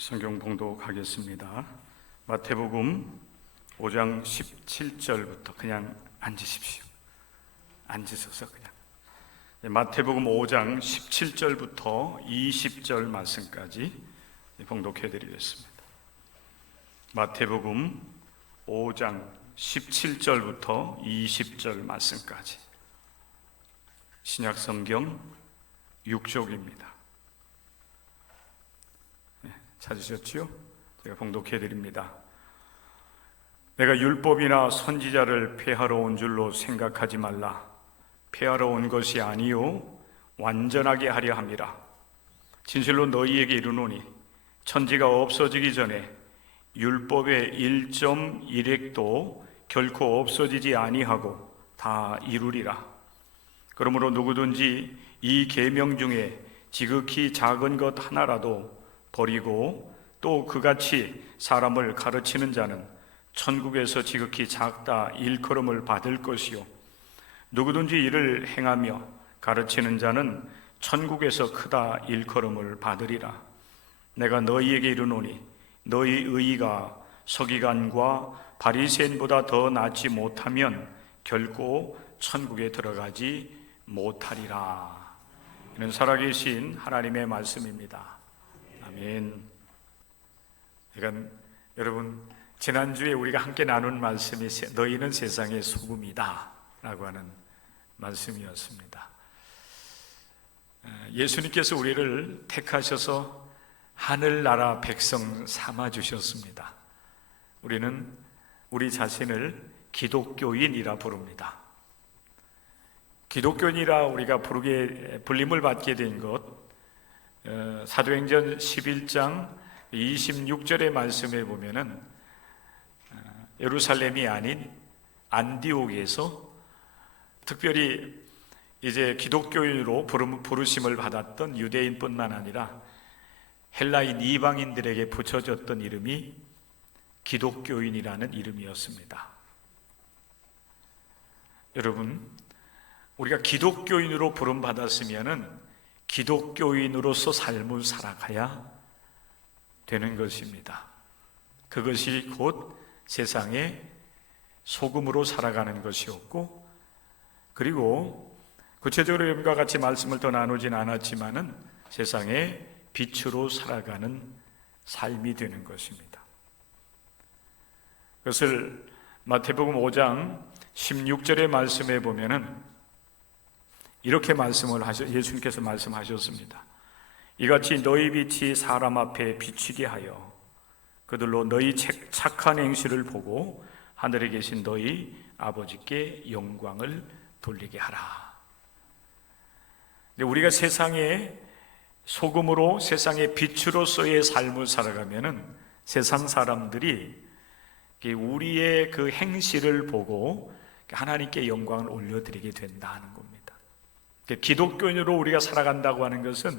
성경 봉독하겠습니다. 마태복음 5장 17절부터 그냥 앉으십시오. 앉으셔서 그냥. 마태복음 5장 17절부터 20절 말씀까지 봉독해 드리겠습니다. 마태복음 5장 17절부터 20절 말씀까지 신약성경 6쪽입니다. 찾으셨지요? 제가 봉독해 드립니다. 내가 율법이나 선지자를 폐하러 온 줄로 생각하지 말라. 폐하러 온 것이 아니요 완전하게 하려 함이라. 진실로 너희에게 이르노니 천지가 없어지기 전에 율법의 1.1획도 결코 없어지지 아니하고 다 이루리라. 그러므로 누구든지 이 계명 중에 지극히 작은 것 하나라도 버리고 또 그같이 사람을 가르치는 자는 천국에서 지극히 작다 일컬음을 받을 것이요 누구든지 이를 행하며 가르치는 자는 천국에서 크다 일컬음을 받으리라. 내가 너희에게 이르노니 너희 의의가 서기관과 바리새인보다 더 낫지 못하면 결코 천국에 들어가지 못하리라. 이는 살아계신 하나님의 말씀입니다. 아멘. 그러니까 여러분, 지난주에 우리가 함께 나눈 말씀이 너희는 세상의 소금이다 라고 하는 말씀이었습니다. 예수님께서 우리를 택하셔서 하늘나라 백성 삼아주셨습니다. 우리는 우리 자신을 기독교인이라 부릅니다. 기독교인이라 우리가 불림을 받게 된 것, 사도행전 11장 26절의 말씀에 보면은 예루살렘이 아닌 안디옥에서 특별히 이제 기독교인으로 부르심을 받았던 유대인뿐만 아니라 헬라인 이방인들에게 붙여졌던 이름이 기독교인이라는 이름이었습니다. 여러분, 우리가 기독교인으로 부름받았으면은 기독교인으로서 삶을 살아가야 되는 것입니다. 그것이 곧 세상의 소금으로 살아가는 것이었고, 그리고 구체적으로 여러분과 같이 말씀을 더 나누진 않았지만은 세상의 빛으로 살아가는 삶이 되는 것입니다. 그것을 마태복음 5장 16절의 말씀에 보면은 이렇게 예수님께서 말씀하셨습니다. 이같이 너희 빛이 사람 앞에 비치게 하여 그들로 너희 착한 행실을 보고 하늘에 계신 너희 아버지께 영광을 돌리게 하라. 우리가 세상의 소금으로 세상의 빛으로서의 삶을 살아가면은 세상 사람들이 우리의 그 행실을 보고 하나님께 영광을 올려드리게 된다는 겁니다. 기독교인으로 우리가 살아간다고 하는 것은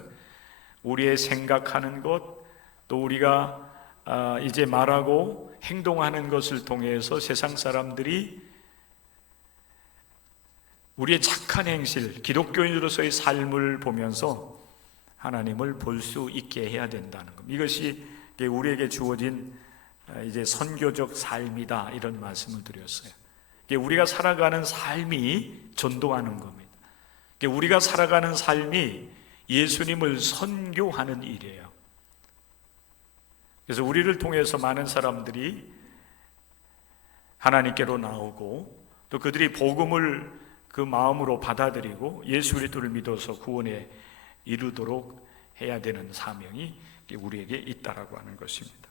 우리의 생각하는 것, 또 우리가 이제 말하고 행동하는 것을 통해서 세상 사람들이 우리의 착한 행실, 기독교인으로서의 삶을 보면서 하나님을 볼 수 있게 해야 된다는 것. 이것이 우리에게 주어진 이제 선교적 삶이다, 이런 말씀을 드렸어요. 우리가 살아가는 삶이 전도하는 겁니다. 우리가 살아가는 삶이 예수님을 선교하는 일이에요. 그래서 우리를 통해서 많은 사람들이 하나님께로 나오고 또 그들이 복음을 그 마음으로 받아들이고 예수 그리스도를 믿어서 구원에 이르도록 해야 되는 사명이 우리에게 있다라고 하는 것입니다.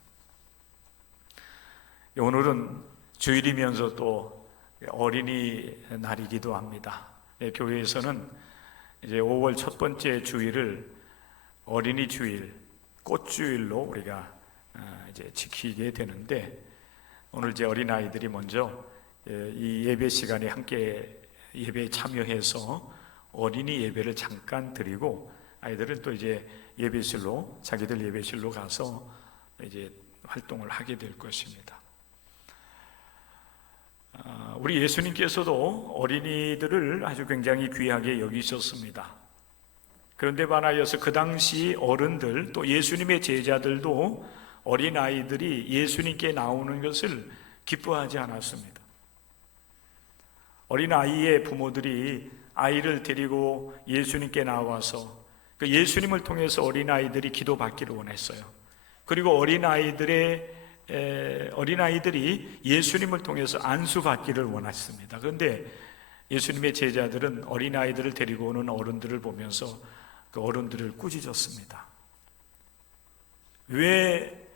오늘은 주일이면서 또 어린이날이기도 합니다. 교회에서는 이제 5월 첫 번째 주일을 어린이 주일, 꽃주일로 우리가 이제 지키게 되는데, 오늘 이제 어린아이들이 먼저 이 예배 시간에 함께 예배에 참여해서 어린이 예배를 잠깐 드리고, 아이들은 또 이제 자기들 예배실로 가서 이제 활동을 하게 될 것입니다. 우리 예수님께서도 어린이들을 아주 굉장히 귀하게 여기셨습니다. 그런데 반하여서 그 당시 어른들 또 예수님의 제자들도 어린아이들이 예수님께 나오는 것을 기뻐하지 않았습니다. 어린아이의 부모들이 아이를 데리고 예수님께 나와서 그 예수님을 통해서 어린아이들이 기도받기를 원했어요. 그리고 어린아이들이 예수님을 통해서 안수받기를 원했습니다. 그런데 예수님의 제자들은 어린아이들을 데리고 오는 어른들을 보면서 그 어른들을 꾸짖었습니다. 왜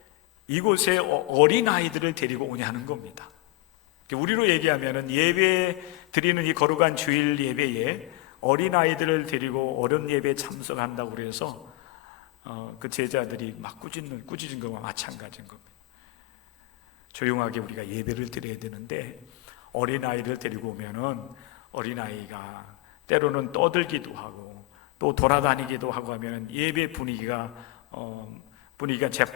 이곳에 어린아이들을 데리고 오냐는 겁니다. 우리로 얘기하면 예배 드리는 이 거룩한 주일 예배에 어린아이들을 데리고 어른 예배에 참석한다고 그래서 그 제자들이 막 꾸짖은 것과 마찬가지인 겁니다. 조용하게 우리가 예배를 드려야 되는데 어린아이를 데리고 오면은 어린아이가 때로는 떠들기도 하고 또 돌아다니기도 하고 하면 예배 분위기가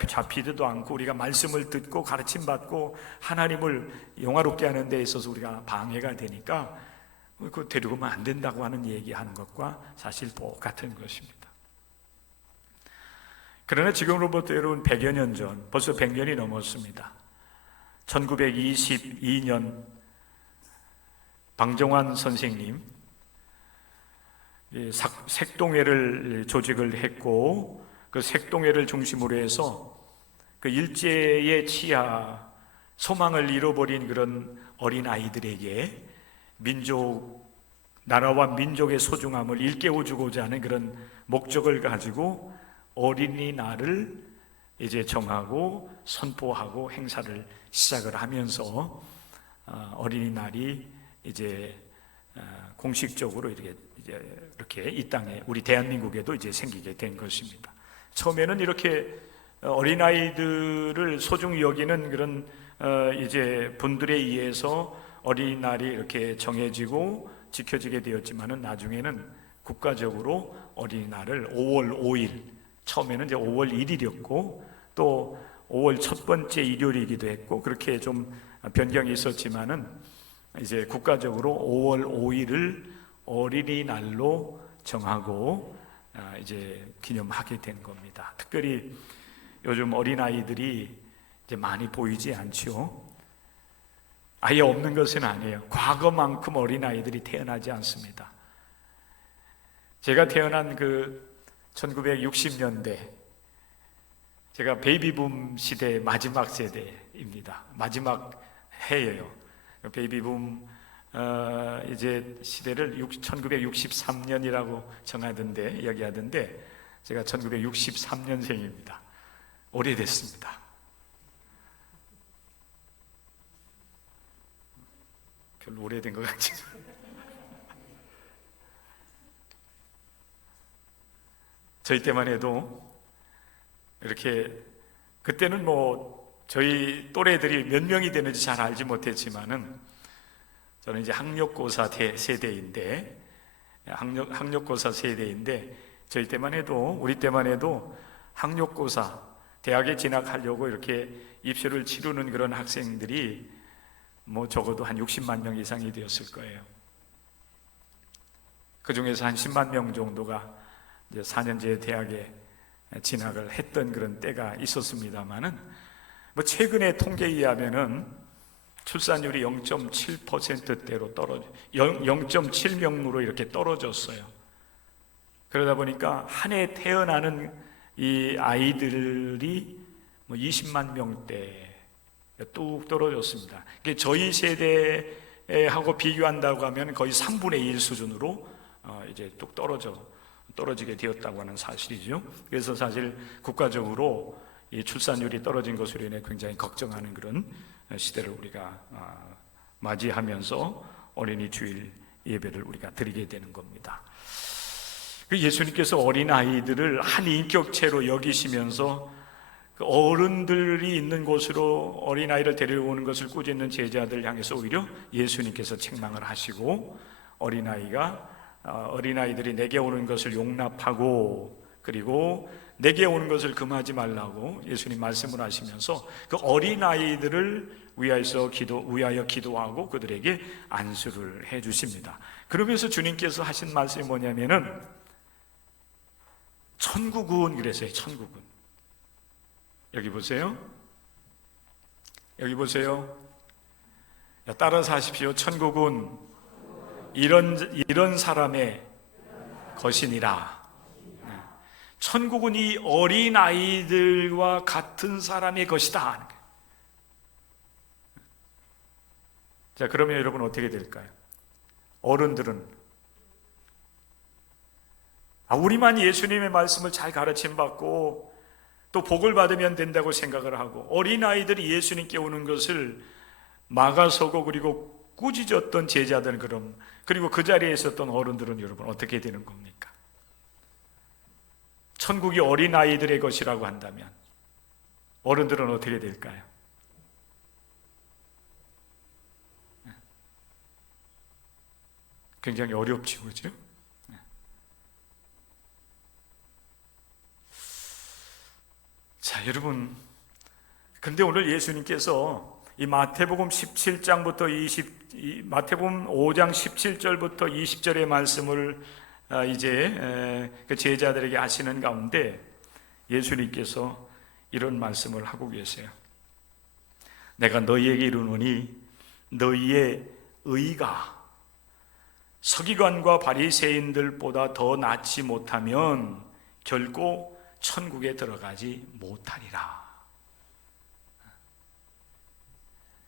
잡히지도 않고 우리가 말씀을 듣고 가르침 받고 하나님을 영화롭게 하는 데 있어서 우리가 방해가 되니까 그 데리고 오면 안 된다고 하는 얘기하는 것과 사실 똑같은 것입니다. 그러나 지금으로부터 여러분 100여 년 전, 벌써 100년이 넘었습니다. 1922년 방정환 선생님 색동회를 조직을 했고 그 색동회를 중심으로 해서 그 일제의 치하 소망을 잃어버린 그런 어린아이들에게 나라와 민족의 소중함을 일깨워주고자 하는 그런 목적을 가지고 어린이날을 이제 정하고 선포하고 행사를 시작을 하면서 어린이날이 이제 공식적으로 이렇게 이 땅에 우리 대한민국에도 이제 생기게 된 것입니다. 처음에는 이렇게 어린아이들을 소중히 여기는 그런 이제 분들에 의해서 어린이날이 이렇게 정해지고 지켜지게 되었지만은 나중에는 국가적으로 어린이날을 5월 5일, 처음에는 이제 5월 1일이었고 또 5월 첫 번째 일요일이기도 했고 그렇게 좀 변경이 있었지만은 이제 국가적으로 5월 5일을 어린이날로 정하고 이제 기념하게 된 겁니다. 특별히 요즘 어린아이들이 이제 많이 보이지 않죠. 아예 없는 것은 아니에요. 과거만큼 어린아이들이 태어나지 않습니다. 제가 태어난 그 1960년대 제가 베이비붐 시대의 마지막 세대입니다. 마지막 해예요. 베이비붐 이제 시대를 1963년이라고 정하던데 이야기하던데 제가 1963년생입니다. 오래됐습니다. 별로 오래된 것 같지? 저희 때만 해도 이렇게 그때는 뭐 저희 또래들이 몇 명이 되는지 잘 알지 못했지만은 저는 이제 학력고사 세대인데 학력고사 세대인데 저희 때만 해도 우리 때만 해도 학력고사 대학에 진학하려고 이렇게 입시를 치르는 그런 학생들이 뭐 적어도 한 60만 명 이상이 되었을 거예요. 그 중에서 한 10만 명 정도가 이제 4년제 대학에 진학을 했던 그런 때가 있었습니다만은 뭐 최근의 통계에 의하면은 출산율이 0.7%대로 0.7명으로 이렇게 떨어졌어요. 그러다 보니까 한 해 태어나는 이 아이들이 뭐 20만 명대 뚝 떨어졌습니다. 저희 세대하고 비교한다고 하면 거의 3분의 1 수준으로 이제 뚝 떨어지게 되었다고 하는 사실이죠. 그래서 사실 국가적으로 이 출산율이 떨어진 것으로 인해 굉장히 걱정하는 그런 시대를 우리가 맞이하면서 어린이 주일 예배를 우리가 드리게 되는 겁니다. 예수님께서 어린아이들을 한 인격체로 여기시면서 그 어른들이 있는 곳으로 어린아이를 데려오는 것을 꾸짖는 제자들 향해서 오히려 예수님께서 책망을 하시고 어린아이들이 내게 오는 것을 용납하고 그리고 내게 오는 것을 금하지 말라고 예수님 말씀을 하시면서 그 어린아이들을 위하여 기도하고 그들에게 안수를 해 주십니다. 그러면서 주님께서 하신 말씀이 뭐냐면은 천국은 그랬어요. 천국은. 여기 보세요. 여기 보세요. 따라서 하십시오. 천국은 이런 사람의 것이니라. 천국은 이 어린 아이들과 같은 사람의 것이다. 자, 그러면 여러분 어떻게 될까요? 어른들은 우리만 예수님의 말씀을 잘 가르침 받고 또 복을 받으면 된다고 생각을 하고, 어린아이들이 예수님께 오는 것을 막아서고 그리고 꾸짖었던 제자들은 그리고 그 자리에 있었던 어른들은 여러분 어떻게 되는 겁니까? 천국이 어린아이들의 것이라고 한다면 어른들은 어떻게 될까요? 굉장히 어렵죠, 그죠? 자, 여러분, 근데 오늘 예수님께서 이 마태복음 17장부터 마태복음 5장 17절부터 20절의 말씀을 이제 그 제자들에게 하시는 가운데 예수님께서 이런 말씀을 하고 계세요. 내가 너희에게 이르노니 너희의 의가 서기관과 바리새인들보다 더 낫지 못하면 결코 천국에 들어가지 못하리라.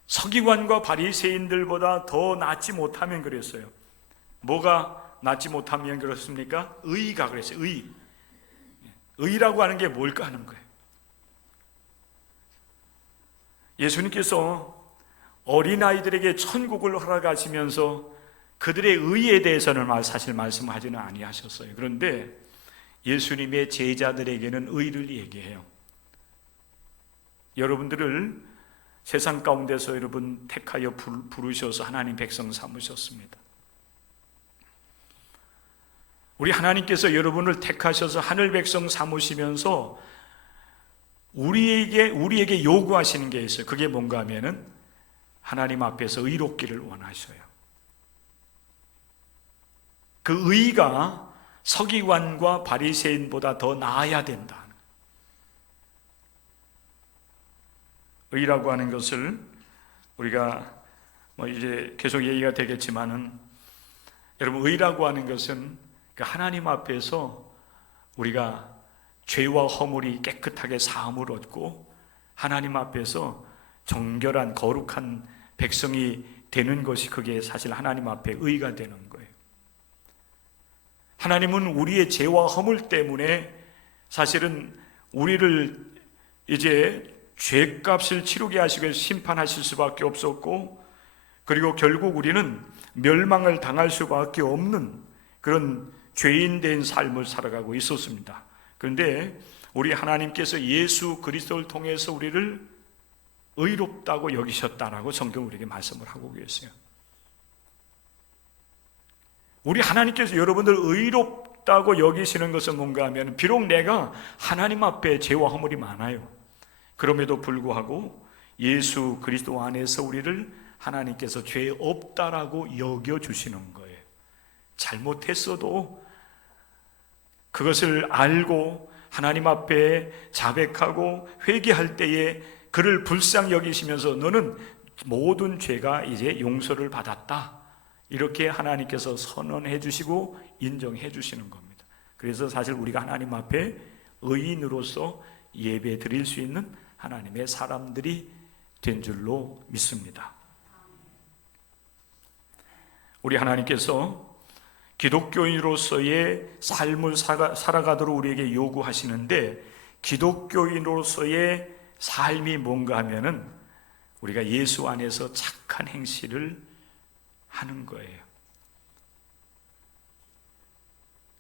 서기관과 바리새인들보다 더 낫지 못하면 그랬어요. 뭐가 낫지 못하면 그렇습니까? 의가 그랬어요. 의라고 하는 게 뭘까 하는 거예요. 예수님께서 어린아이들에게 천국을 허락하시면서 그들의 의에 대해서는 사실 말씀하지는 아니하셨어요. 그런데 예수님의 제자들에게는 의를 얘기해요. 여러분들을 세상 가운데서 여러분 택하여 부르셔서 하나님 백성 삼으셨습니다. 우리 하나님께서 여러분을 택하셔서 하늘 백성 삼으시면서 우리에게 요구하시는 게 있어요. 그게 뭔가 하면은 하나님 앞에서 의롭기를 원하셔요. 그 의가 서기관과 바리새인보다 더 나아야 된다. 의라고 하는 것을 우리가 이제 계속 얘기가 되겠지만은, 여러분, 의라고 하는 것은 하나님 앞에서 우리가 죄와 허물이 깨끗하게 사함을 얻고 하나님 앞에서 정결한 거룩한 백성이 되는 것이, 그게 사실 하나님 앞에 의가 되는 거예요. 하나님은 우리의 죄와 허물 때문에 사실은 우리를 이제 죄값을 치르게 하시고 위해서 심판하실 수밖에 없었고, 그리고 결국 우리는 멸망을 당할 수밖에 없는 그런 죄인된 삶을 살아가고 있었습니다. 그런데 우리 하나님께서 예수 그리스도를 통해서 우리를 의롭다고 여기셨다라고 성경 우리에게 말씀을 하고 계세요. 우리 하나님께서 여러분들 의롭다고 여기시는 것은 뭔가 하면, 비록 내가 하나님 앞에 죄와 허물이 많아요. 그럼에도 불구하고 예수 그리스도 안에서 우리를 하나님께서 죄 없다라고 여겨주시는 거예요. 잘못했어도 그것을 알고 하나님 앞에 자백하고 회개할 때에 그를 불쌍히 여기시면서 너는 모든 죄가 이제 용서를 받았다, 이렇게 하나님께서 선언해 주시고 인정해 주시는 겁니다. 그래서 사실 우리가 하나님 앞에 의인으로서 예배 드릴 수 있는 하나님의 사람들이 된 줄로 믿습니다. 우리 하나님께서 기독교인으로서의 삶을 살아가도록 우리에게 요구하시는데, 기독교인으로서의 삶이 뭔가 하면은 우리가 예수 안에서 착한 행실을 하는 거예요.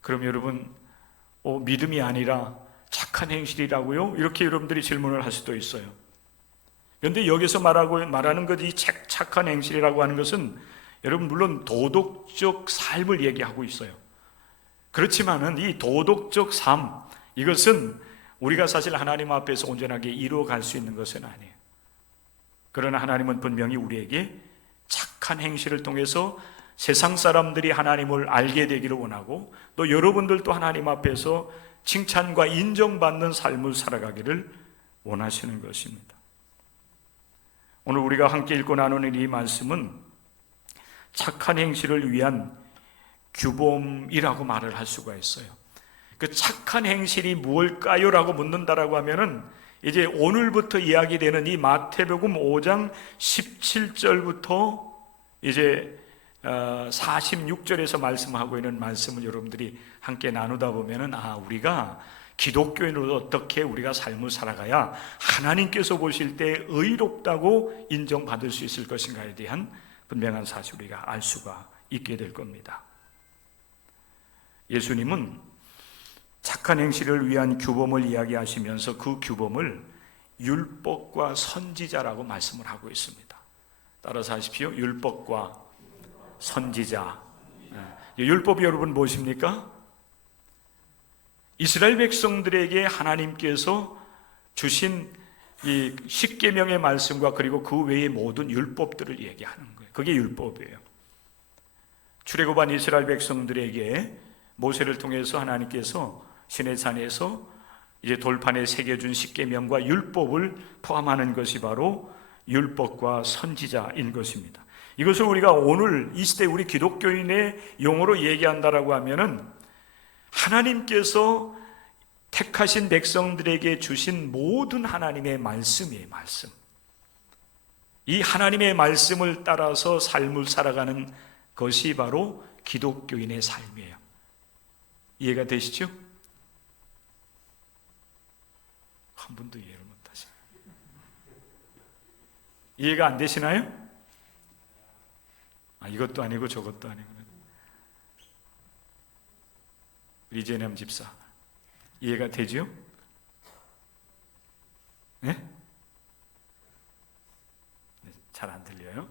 그럼 여러분, 믿음이 아니라 착한 행실이라고요? 이렇게 여러분들이 질문을 할 수도 있어요. 그런데 여기서 말하는 것, 이 착한 행실이라고 하는 것은 여러분 물론 도덕적 삶을 얘기하고 있어요. 그렇지만은 이 도덕적 삶, 이것은 우리가 사실 하나님 앞에서 온전하게 이루어갈 수 있는 것은 아니에요. 그러나 하나님은 분명히 우리에게 착한 행실을 통해서 세상 사람들이 하나님을 알게 되기를 원하고, 또 여러분들도 하나님 앞에서 칭찬과 인정받는 삶을 살아가기를 원하시는 것입니다. 오늘 우리가 함께 읽고 나누는 이 말씀은 착한 행실을 위한 규범이라고 말을 할 수가 있어요. 그 착한 행실이 무엇일까요? 라고 묻는다라고 하면은 이제 오늘부터 이야기되는 이 마태복음 5장 17절부터 이제 46절에서 말씀하고 있는 말씀을 여러분들이 함께 나누다 보면은 우리가 기독교인으로 어떻게 우리가 삶을 살아가야 하나님께서 보실 때 의롭다고 인정받을 수 있을 것인가에 대한 분명한 사실을 우리가 알 수가 있게 될 겁니다. 예수님은 착한 행실을 위한 규범을 이야기하시면서 그 규범을 율법과 선지자라고 말씀을 하고 있습니다. 따라서 하십시오. 율법과 선지자. 율법이 여러분 무엇입니까? 이스라엘 백성들에게 하나님께서 주신 이 십계명의 말씀과 그리고 그 외의 모든 율법들을 얘기하는 거예요. 그게 율법이에요. 출애굽한 이스라엘 백성들에게 모세를 통해서 하나님께서 시내산에서 이제 돌판에 새겨준 십계명과 율법을 포함하는 것이 바로 율법과 선지자인 것입니다. 이것을 우리가 오늘 이 시대 우리 기독교인의 용어로 얘기한다라고 하면은 하나님께서 택하신 백성들에게 주신 모든 하나님의 말씀이에요. 말씀. 이 하나님의 말씀을 따라서 삶을 살아가는 것이 바로 기독교인의 삶이에요. 이해가 되시죠? 한 분도 이해를 못하시네요. 이해가 안 되시나요? 이것도 아니고 저것도 아니고. 리제남 집사 이해가 되죠? 네? 잘 안 들려요?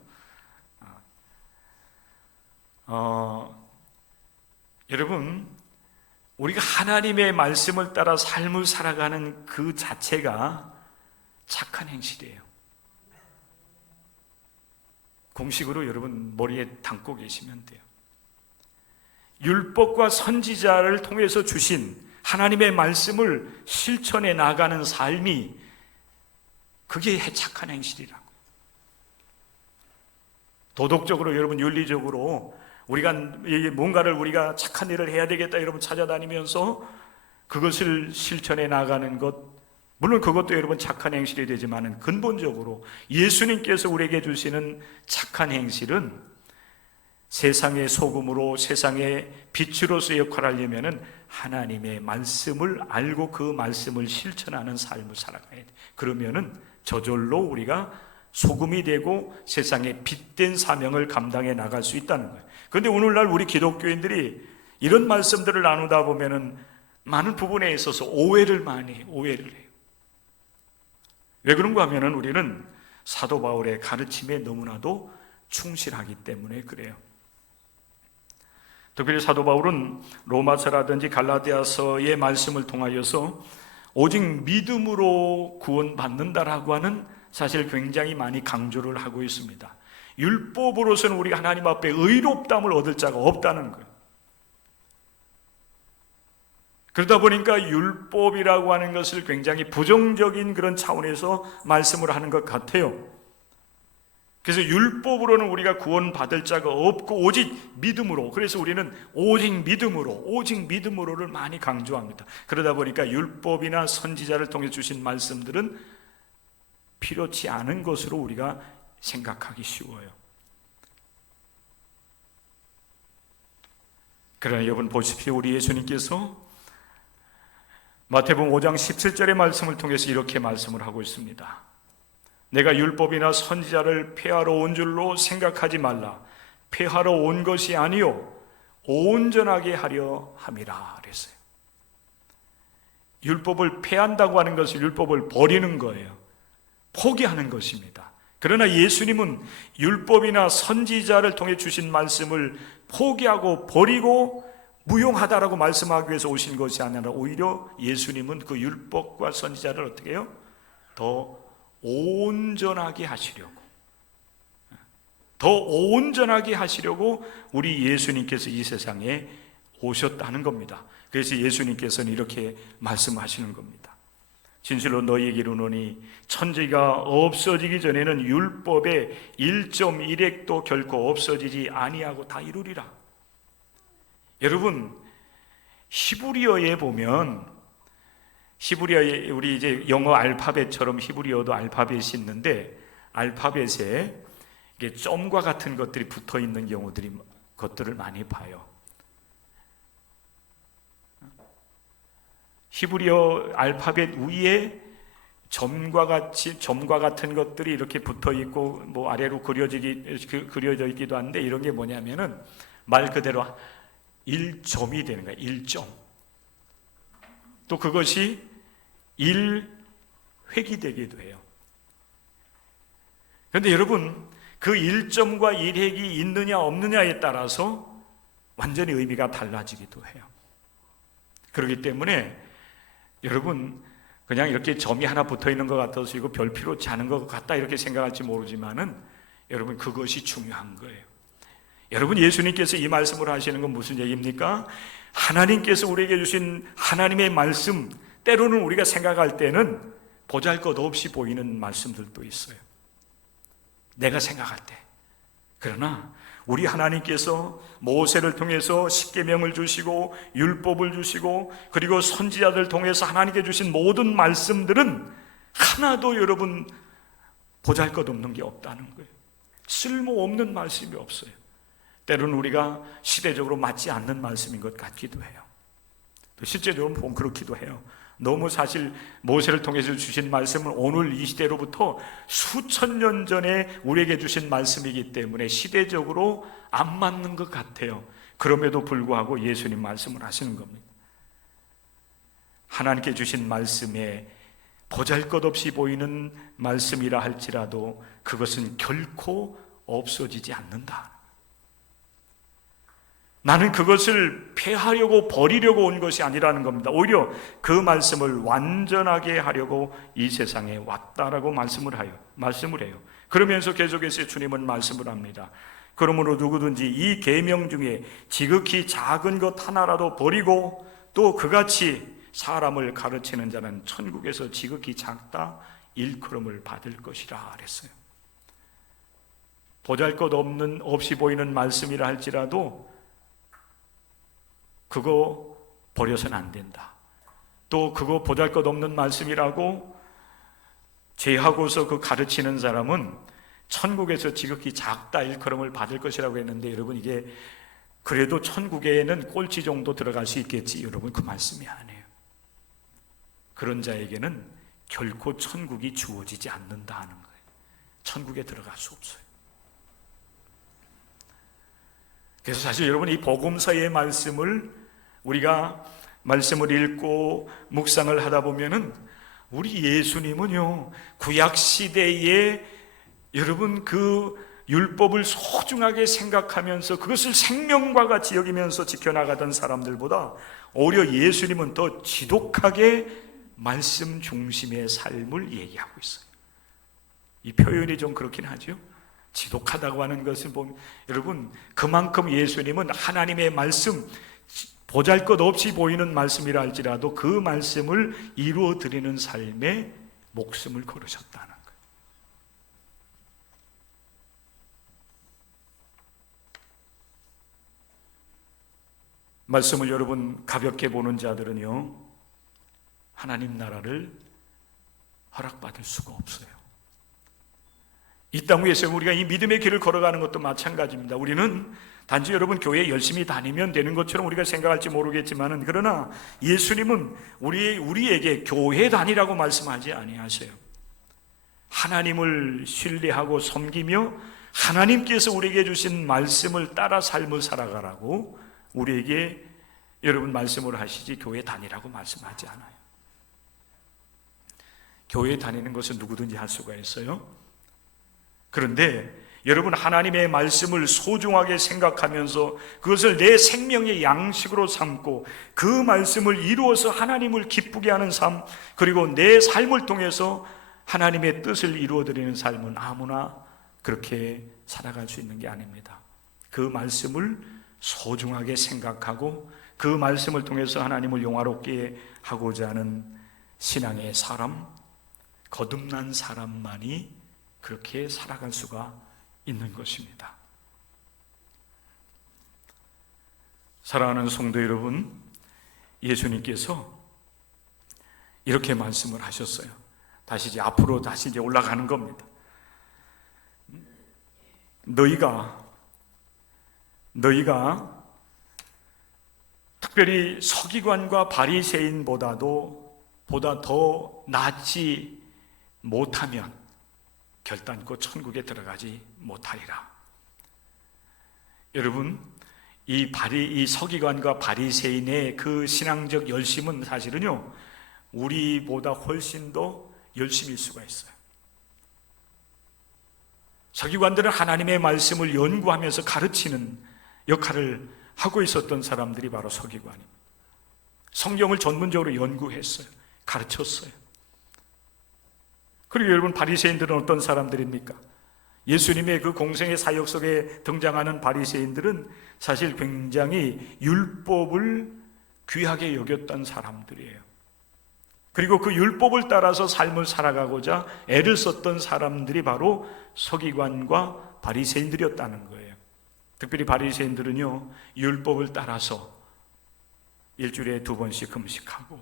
여러분, 우리가 하나님의 말씀을 따라 삶을 살아가는 그 자체가 착한 행실이에요. 공식으로 여러분 머리에 담고 계시면 돼요. 율법과 선지자를 통해서 주신 하나님의 말씀을 실천해 나가는 삶이 그게 착한 행실이라고. 도덕적으로 여러분 윤리적으로 우리가 뭔가를 우리가 착한 일을 해야 되겠다 여러분 찾아다니면서 그것을 실천해 나가는 것, 물론 그것도 여러분 착한 행실이 되지만은 근본적으로 예수님께서 우리에게 주시는 착한 행실은 세상의 소금으로 세상의 빛으로서 역할을 하려면은 하나님의 말씀을 알고 그 말씀을 실천하는 삶을 살아가야 돼. 그러면은 저절로 우리가 소금이 되고 세상의 빛된 사명을 감당해 나갈 수 있다는 거예요. 그런데 오늘날 우리 기독교인들이 이런 말씀들을 나누다 보면은 많은 부분에 있어서 오해를 많이 해요. 오해를 해요. 왜 그런가 하면은 우리는 사도 바울의 가르침에 너무나도 충실하기 때문에 그래요. 특별히 사도 바울은 로마서라든지 갈라디아서의 말씀을 통하여서 오직 믿음으로 구원받는다라고 하는 사실 굉장히 많이 강조를 하고 있습니다. 율법으로서는 우리가 하나님 앞에 의롭다함을 얻을 자가 없다는 거예요. 그러다 보니까 율법이라고 하는 것을 굉장히 부정적인 그런 차원에서 말씀을 하는 것 같아요. 그래서 율법으로는 우리가 구원받을 자가 없고 오직 믿음으로, 그래서 우리는 오직 믿음으로를 많이 강조합니다. 그러다 보니까 율법이나 선지자를 통해 주신 말씀들은 필요치 않은 것으로 우리가 생각하기 쉬워요. 그러나 여러분 보십시오. 우리 예수님께서 마태복음 5장 17절의 말씀을 통해서 이렇게 말씀을 하고 있습니다. 내가 율법이나 선지자를 폐하러 온 줄로 생각하지 말라. 폐하러 온 것이 아니요 온전하게 하려 함이라 그랬어요. 율법을 폐한다고 하는 것은 율법을 버리는 거예요. 포기하는 것입니다. 그러나 예수님은 율법이나 선지자를 통해 주신 말씀을 포기하고 버리고 무용하다라고 말씀하기 위해서 오신 것이 아니라 오히려 예수님은 그 율법과 선지자를 어떻게 해요? 더 온전하게 하시려고, 더 온전하게 하시려고 우리 예수님께서 이 세상에 오셨다는 겁니다. 그래서 예수님께서는 이렇게 말씀하시는 겁니다. 진실로 너희에게 이르노니 천지가 없어지기 전에는 율법의 1.1획도 결코 없어지지 아니하고 다 이루리라. 여러분, 히브리어에 보면, 히브리어에 우리 이제 영어 알파벳처럼 히브리어도 알파벳이 있는데, 알파벳에 이게 점과 같은 것들이 붙어 있는 것들을 많이 봐요. 히브리어 알파벳 위에 점과 같은 것들이 이렇게 붙어 있고, 뭐 아래로 그려져 있기도 한데, 이런 게 뭐냐면은 말 그대로 1점이 되는 거예요. 1점. 또 그것이 1획이 되기도 해요. 그런데 여러분, 그 1점과 1획이 있느냐 없느냐에 따라서 완전히 의미가 달라지기도 해요. 그렇기 때문에 여러분, 그냥 이렇게 점이 하나 붙어 있는 것 같아서 이거 별 필요치 않은 것 같다 이렇게 생각할지 모르지만은 여러분, 그것이 중요한 거예요. 여러분, 예수님께서 이 말씀을 하시는 건 무슨 얘기입니까? 하나님께서 우리에게 주신 하나님의 말씀, 때로는 우리가 생각할 때는 보잘것없이 보이는 말씀들도 있어요. 내가 생각할 때. 그러나 우리 하나님께서 모세를 통해서 십계명을 주시고 율법을 주시고 그리고 선지자들 통해서 하나님께 주신 모든 말씀들은 하나도 여러분 보잘것없는 게 없다는 거예요. 쓸모없는 말씀이 없어요. 때로는 우리가 시대적으로 맞지 않는 말씀인 것 같기도 해요. 또 실제적으로 보면 그렇기도 해요. 너무 사실 모세를 통해서 주신 말씀은 오늘 이 시대로부터 수천 년 전에 우리에게 주신 말씀이기 때문에 시대적으로 안 맞는 것 같아요. 그럼에도 불구하고 예수님 말씀을 하시는 겁니다. 하나님께 주신 말씀에 보잘것없이 보이는 말씀이라 할지라도 그것은 결코 없어지지 않는다. 나는 그것을 폐하려고 버리려고 온 것이 아니라는 겁니다. 오히려 그 말씀을 완전하게 하려고 이 세상에 왔다라고 말씀을 해요. 그러면서 계속해서 주님은 말씀을 합니다. 그러므로 누구든지 이 계명 중에 지극히 작은 것 하나라도 버리고 또 그같이 사람을 가르치는 자는 천국에서 지극히 작다 일컬음을 받을 것이라 그랬어요. 보잘것없는 없이 보이는 말씀이라 할지라도 그거 버려서는 안 된다. 또 그거 보잘것없는 말씀이라고 제하고서 그 가르치는 사람은 천국에서 지극히 작다 일컬음을 받을 것이라고 했는데 여러분, 이게 그래도 천국에는 꼴찌 정도 들어갈 수 있겠지, 여러분, 그 말씀이 아니에요. 그런 자에게는 결코 천국이 주어지지 않는다 하는 거예요. 천국에 들어갈 수 없어요. 그래서 사실 여러분, 이 복음서의 말씀을 우리가 말씀을 읽고 묵상을 하다 보면은 우리 예수님은요, 구약 시대에 여러분 그 율법을 소중하게 생각하면서 그것을 생명과 같이 여기면서 지켜나가던 사람들보다 오히려 예수님은 더 지독하게 말씀 중심의 삶을 얘기하고 있어요. 이 표현이 좀 그렇긴 하죠. 지독하다고 하는 것을 보면 여러분, 그만큼 예수님은 하나님의 말씀, 보잘것없이 보이는 말씀이라 할지라도 그 말씀을 이루어 드리는 삶에 목숨을 걸으셨다는 거예요. 말씀을 여러분 가볍게 보는 자들은요, 하나님 나라를 허락받을 수가 없어요. 이 땅 위에서 우리가 이 믿음의 길을 걸어가는 것도 마찬가지입니다. 우리는 단지 여러분 교회 열심히 다니면 되는 것처럼 우리가 생각할지 모르겠지만은, 그러나 예수님은 우리에게 교회 다니라고 말씀하지 아니하세요. 하나님을 신뢰하고 섬기며 하나님께서 우리에게 주신 말씀을 따라 삶을 살아가라고 우리에게 여러분 말씀을 하시지 교회 다니라고 말씀하지 않아요. 교회 다니는 것은 누구든지 할 수가 있어요. 그런데 여러분, 하나님의 말씀을 소중하게 생각하면서 그것을 내 생명의 양식으로 삼고 그 말씀을 이루어서 하나님을 기쁘게 하는 삶, 그리고 내 삶을 통해서 하나님의 뜻을 이루어드리는 삶은 아무나 그렇게 살아갈 수 있는 게 아닙니다. 그 말씀을 소중하게 생각하고 그 말씀을 통해서 하나님을 영화롭게 하고자 하는 신앙의 사람, 거듭난 사람만이 그렇게 살아갈 수가 있는 것입니다. 사랑하는 성도 여러분, 예수님께서 이렇게 말씀을 하셨어요. 앞으로 다시 올라가는 겁니다. 너희가 특별히 서기관과 바리새인보다 더 낫지 못하면 결단코 천국에 들어가지 못하리라. 여러분, 이 서기관과 바리새인의 그 신앙적 열심은 사실은요, 우리보다 훨씬 더 열심일 수가 있어요. 서기관들은 하나님의 말씀을 연구하면서 가르치는 역할을 하고 있었던 사람들이 바로 서기관입니다. 성경을 전문적으로 연구했어요. 가르쳤어요. 그리고 여러분, 바리새인들은 어떤 사람들입니까? 예수님의 그 공생의 사역 속에 등장하는 바리새인들은 사실 굉장히 율법을 귀하게 여겼던 사람들이에요. 그리고 그 율법을 따라서 삶을 살아가고자 애를 썼던 사람들이 바로 서기관과 바리새인들이었다는 거예요. 특별히 바리새인들은요, 율법을 따라서 일주일에 2번씩 금식하고,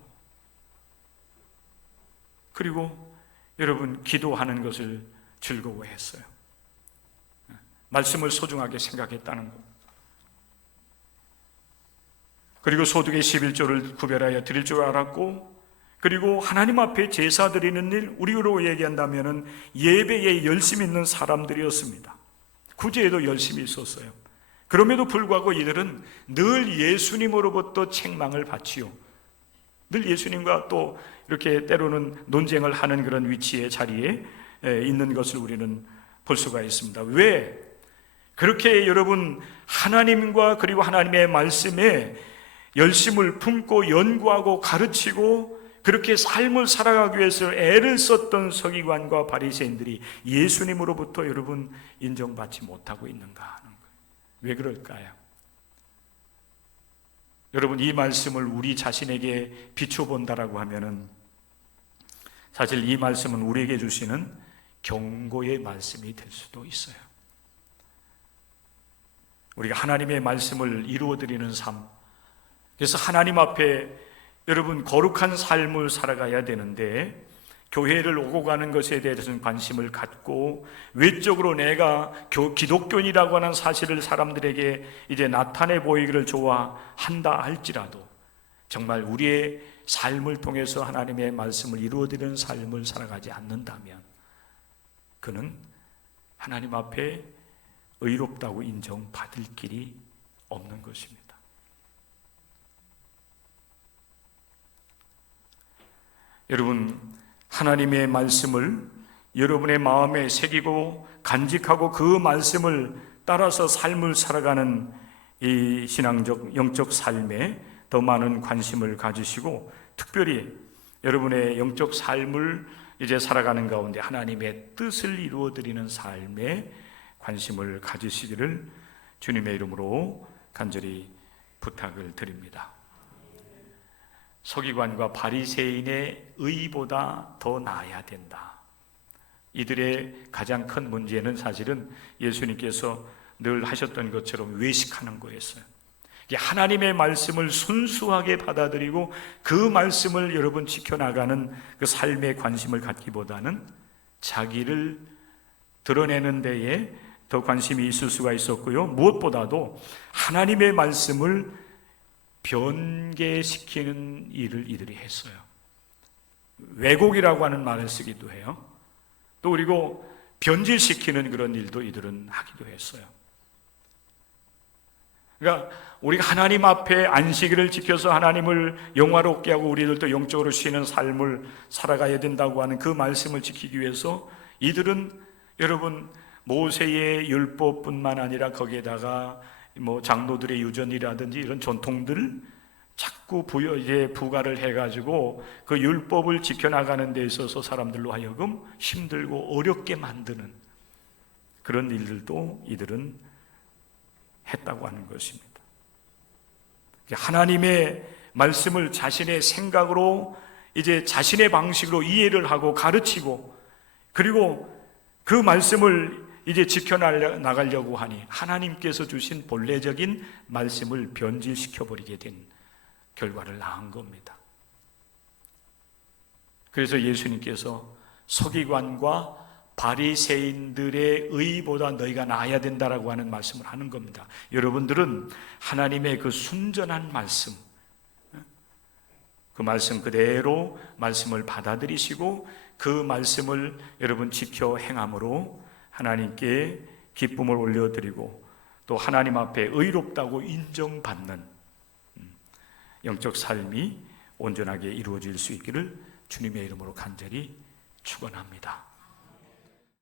그리고 여러분, 기도하는 것을 즐거워했어요. 말씀을 소중하게 생각했다는 것. 그리고 소득의 11조를 구별하여 드릴 줄 알았고, 그리고 하나님 앞에 제사 드리는 일, 우리로 얘기한다면 예배에 열심히 있는 사람들이었습니다. 구제에도 열심히 있었어요. 그럼에도 불구하고 이들은 늘 예수님으로부터 책망을 받지요. 늘 예수님과 또 이렇게 때로는 논쟁을 하는 그런 위치의 자리에 있는 것을 우리는 볼 수가 있습니다. 왜? 그렇게 여러분, 하나님과 그리고 하나님의 말씀에 열심을 품고 연구하고 가르치고 그렇게 삶을 살아가기 위해서 애를 썼던 서기관과 바리새인들이 예수님으로부터 여러분 인정받지 못하고 있는가 하는 거예요. 왜 그럴까요? 여러분, 이 말씀을 우리 자신에게 비춰본다라고 하면은 사실 이 말씀은 우리에게 주시는 경고의 말씀이 될 수도 있어요. 우리가 하나님의 말씀을 이루어드리는 삶, 그래서 하나님 앞에 여러분 거룩한 삶을 살아가야 되는데 교회를 오고 가는 것에 대해서는 관심을 갖고 외적으로 내가 기독교인이라고 하는 사실을 사람들에게 이제 나타내 보이기를 좋아한다 할지라도 정말 우리의 삶을 통해서 하나님의 말씀을 이루어드리는 삶을 살아가지 않는다면 그는 하나님 앞에 의롭다고 인정받을 길이 없는 것입니다. 여러분, 하나님의 말씀을 여러분의 마음에 새기고 간직하고 그 말씀을 따라서 삶을 살아가는 이 신앙적 영적 삶에 더 많은 관심을 가지시고 특별히 여러분의 영적 삶을 이제 살아가는 가운데 하나님의 뜻을 이루어드리는 삶에 관심을 가지시기를 주님의 이름으로 간절히 부탁을 드립니다. 서기관과 바리새인의 의보다 더 나아야 된다. 이들의 가장 큰 문제는 사실은 예수님께서 늘 하셨던 것처럼 외식하는 거였어요. 하나님의 말씀을 순수하게 받아들이고 그 말씀을 여러분 지켜나가는 그 삶에 관심을 갖기보다는 자기를 드러내는 데에 더 관심이 있을 수가 있었고요. 무엇보다도 하나님의 말씀을 변개시키는 일을 이들이 했어요. 왜곡이라고 하는 말을 쓰기도 해요. 또 그리고 변질시키는 그런 일도 이들은 하기도 했어요. 그러니까 우리가 하나님 앞에 안식일을 지켜서 하나님을 영화롭게 하고 우리들도 영적으로 쉬는 삶을 살아가야 된다고 하는 그 말씀을 지키기 위해서 이들은 여러분 모세의 율법뿐만 아니라 거기에다가 장로들의 유전이라든지 이런 전통들을 자꾸 부과를 해가지고 그 율법을 지켜나가는 데 있어서 사람들로 하여금 힘들고 어렵게 만드는 그런 일들도 이들은 했다고 하는 것입니다. 하나님의 말씀을 자신의 생각으로 이제 자신의 방식으로 이해를 하고 가르치고, 그리고 그 말씀을 이제 지켜나가려고 하니 하나님께서 주신 본래적인 말씀을 변질시켜 버리게 된 결과를 낳은 겁니다. 그래서 예수님께서 서기관과 바리새인들의 의보다 너희가 나아야 된다라고 하는 말씀을 하는 겁니다. 여러분들은 하나님의 그 순전한 말씀, 그 말씀 그대로 말씀을 받아들이시고 그 말씀을 여러분 지켜 행함으로 하나님께 기쁨을 올려드리고 또 하나님 앞에 의롭다고 인정받는 영적 삶이 온전하게 이루어질 수 있기를 주님의 이름으로 간절히 축원합니다.